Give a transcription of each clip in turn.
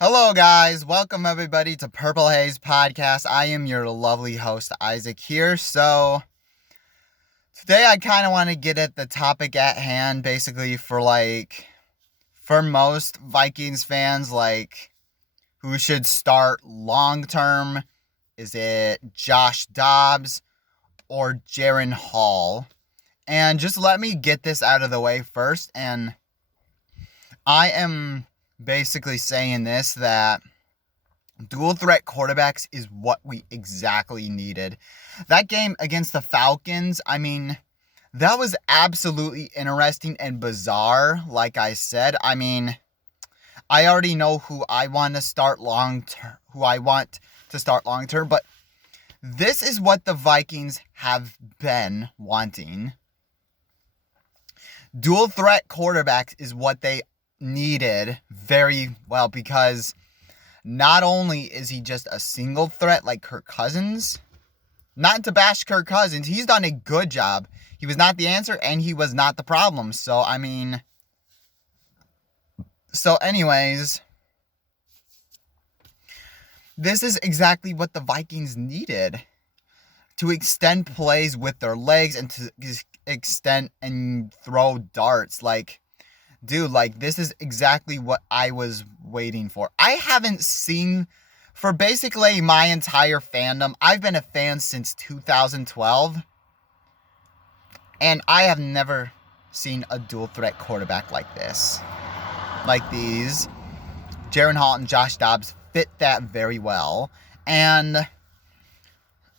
Hello, guys. Welcome, everybody, to Purple Haze Podcast. I am your lovely host, Isaac, here. So, today I kind of want to get at the topic at hand, basically, for most Vikings fans, who should start long term. Is it Josh Dobbs or Jaren Hall? And just let me get this out of the way first. And I am basically saying this, that dual threat quarterbacks is what we exactly needed. That game against the Falcons, that was absolutely interesting and bizarre. Like I said, I already know who I want to start long term, but this is what the Vikings have been wanting. Dual threat quarterbacks is what they needed very well, because not only is he just a single threat like Kirk Cousins, not to bash Kirk Cousins, he's done a good job. He was not the answer and he was not the problem. So anyways, this is exactly what the Vikings needed to extend plays with their legs and to extend and throw darts. This is exactly what I was waiting for. I haven't seen, for basically my entire fandom, I've been a fan since 2012, and I have never seen a dual threat quarterback like this. Like these. Jaren Hall and Josh Dobbs fit that very well. And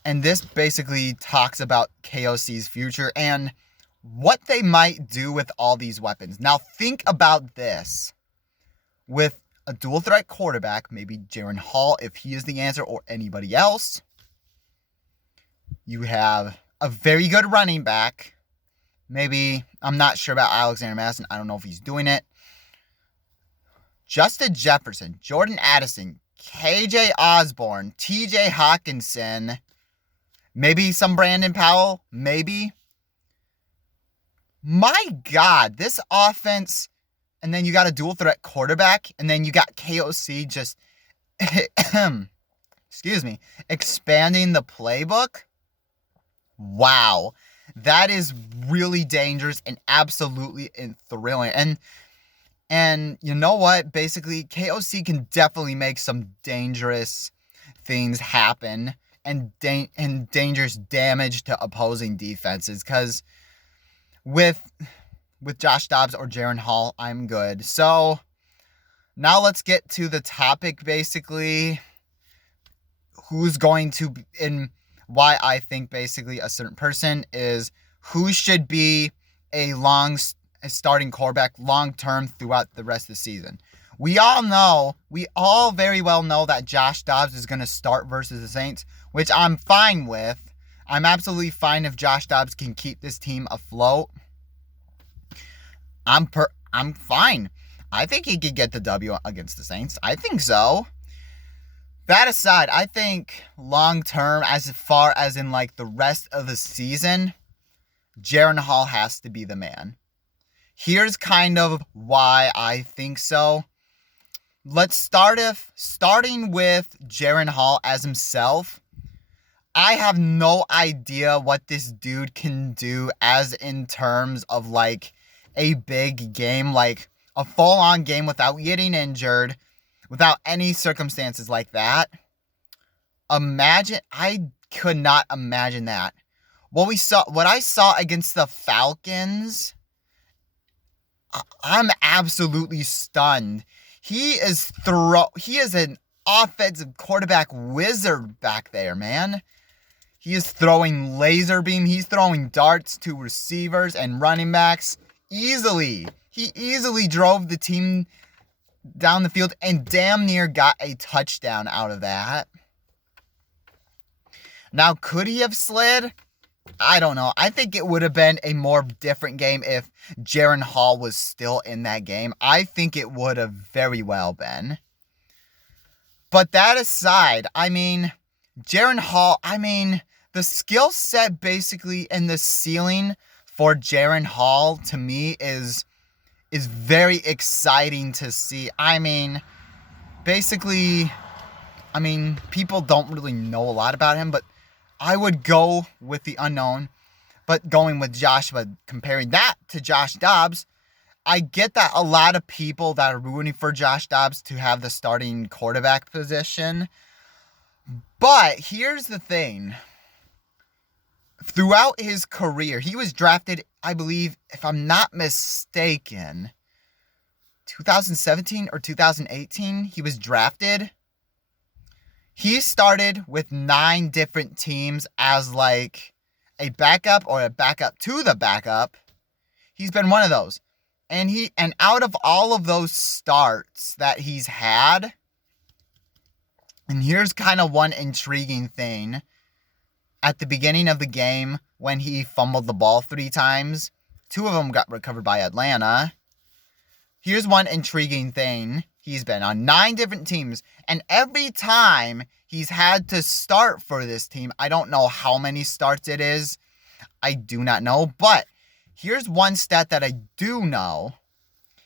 this basically talks about KOC's future and what they might do with all these weapons. Now think about this. With a dual threat quarterback, maybe Jaren Hall if he is the answer, or anybody else. You have a very good running back. Maybe, I'm not sure about Alexander Madison. I don't know if he's doing it. Justin Jefferson, Jordan Addison, KJ Osborne, TJ Hawkinson, maybe some Brandon Powell, maybe. My God, this offense, and then you got a dual threat quarterback, and then you got KOC just, expanding the playbook. Wow, that is really dangerous and absolutely thrilling. And you know what? Basically, KOC can definitely make some dangerous things happen and dangerous damage to opposing defenses, because with Josh Dobbs or Jaren Hall, I'm good. So now let's get to the topic, basically. Who's going to be, and why I think basically a certain person is who should be a starting quarterback long term throughout the rest of the season. We all very well know that Josh Dobbs is going to start versus the Saints, which I'm fine with. I'm absolutely fine if Josh Dobbs can keep this team afloat. I'm fine. I think he could get the W against the Saints. I think so. That aside, I think long term, as far as in the rest of the season, Jaren Hall has to be the man. Here's kind of why I think so. Let's starting with Jaren Hall as himself. I have no idea what this dude can do as in terms of a big game, like a full-on game without getting injured, without any circumstances like that. I could not imagine that. What I saw against the Falcons, I'm absolutely stunned. He is an offensive quarterback wizard back there, man. He is throwing laser beam. He's throwing darts to receivers and running backs easily. He easily drove the team down the field and damn near got a touchdown out of that. Now, could he have slid? I don't know. I think it would have been a more different game if Jaren Hall was still in that game. I think it would have very well been. But that aside, Jaren Hall, the skill set basically and the ceiling for Jaren Hall to me is very exciting to see. basically, I mean, people don't really know a lot about him, but I would go with the unknown. But going with Joshua, comparing that to Josh Dobbs, I get that a lot of people that are rooting for Josh Dobbs to have the starting quarterback position. But here's the thing. Throughout his career, he was drafted, I believe, if I'm not mistaken, 2017 or 2018, he was drafted. He started with 9 different teams as like a backup or a backup to the backup. He's been one of those. And out of all of those starts that he's had, and here's kind of one intriguing thing. At the beginning of the game, when he fumbled the ball 3 times, 2 of them got recovered by Atlanta. Here's one intriguing thing. He's been on 9 different teams, and every time he's had to start for this team, I don't know how many starts it is. I do not know, but here's one stat that I do know.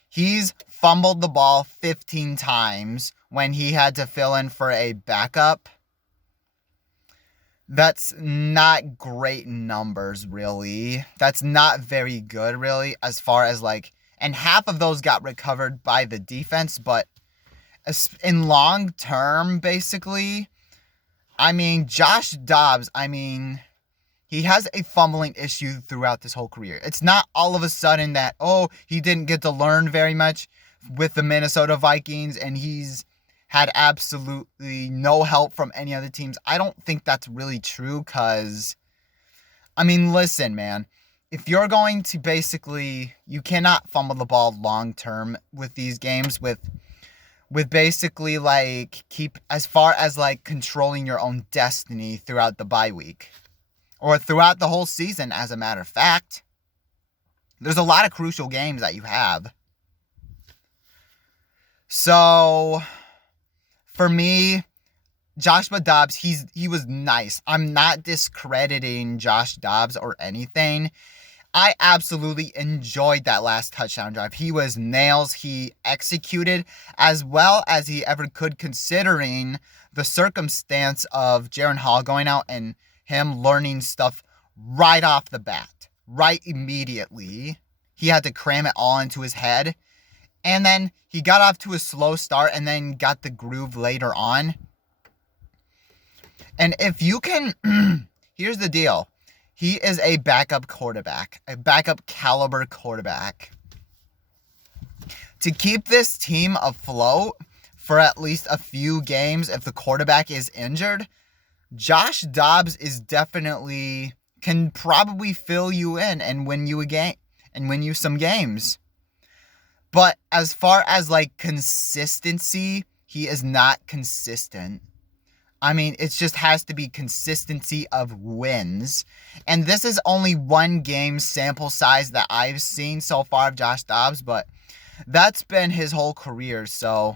He's fumbled the ball 15 times when he had to fill in for a backup. That's not great numbers, really. That's not very good, really, as far as like, and half of those got recovered by the defense, but in long term, basically, I mean, Josh Dobbs, I mean, he has a fumbling issue throughout this whole career. It's not all of a sudden that, oh, he didn't get to learn very much with the Minnesota Vikings and he's had absolutely no help from any other teams. I don't think that's really true because, I mean, listen, man. If you're going to basically, you cannot fumble the ball long term with these games with basically like keep as far as like controlling your own destiny throughout the bye week or throughout the whole season. As a matter of fact, there's a lot of crucial games that you have. So for me, Joshua Dobbs, he was nice. I'm not discrediting Josh Dobbs or anything. I absolutely enjoyed that last touchdown drive. He was nails. He executed as well as he ever could, considering the circumstance of Jaren Hall going out and him learning stuff right off the bat, right immediately. He had to cram it all into his head. And then he got off to a slow start and then got the groove later on. And if you can, here's the deal. He is a backup quarterback, a backup caliber quarterback. To keep this team afloat for at least a few games if the quarterback is injured, Josh Dobbs is definitely, can probably fill you in and win you a game and win you some games. But as far as like consistency, he is not consistent. I mean, it just has to be consistency of wins. And this is only one game sample size that I've seen so far of Josh Dobbs, but that's been his whole career. So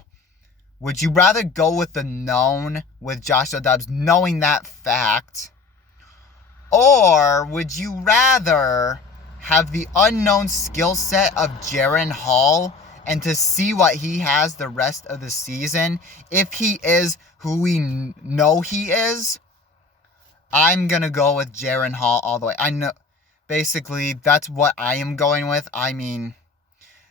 would you rather go with the known with Joshua Dobbs, knowing that fact? Or would you rather have the unknown skill set of Jaren Hall and to see what he has the rest of the season? If he is who we know he is, I'm going to go with Jaren Hall all the way. I know, basically, that's what I am going with. I mean,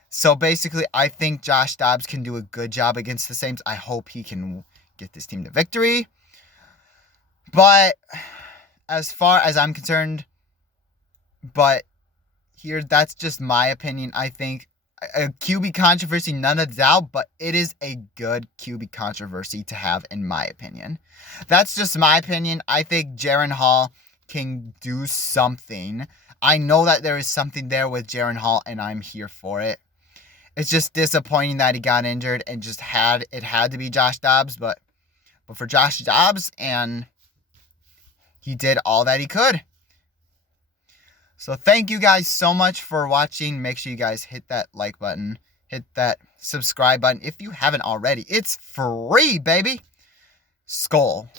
so basically, I think Josh Dobbs can do a good job against the Saints. I hope he can get this team to victory. But as far as I'm concerned, but here, that's just my opinion. I think a QB controversy, none of doubt, but it is a good QB controversy to have, in my opinion. That's just my opinion. I think Jaren Hall can do something. I know that there is something there with Jaren Hall, and I'm here for it. It's just disappointing that he got injured and just had to be Josh Dobbs, but for Josh Dobbs, and he did all that he could. So thank you guys so much for watching. Make sure you guys hit that like button. Hit that subscribe button if you haven't already. It's free, baby. Skol.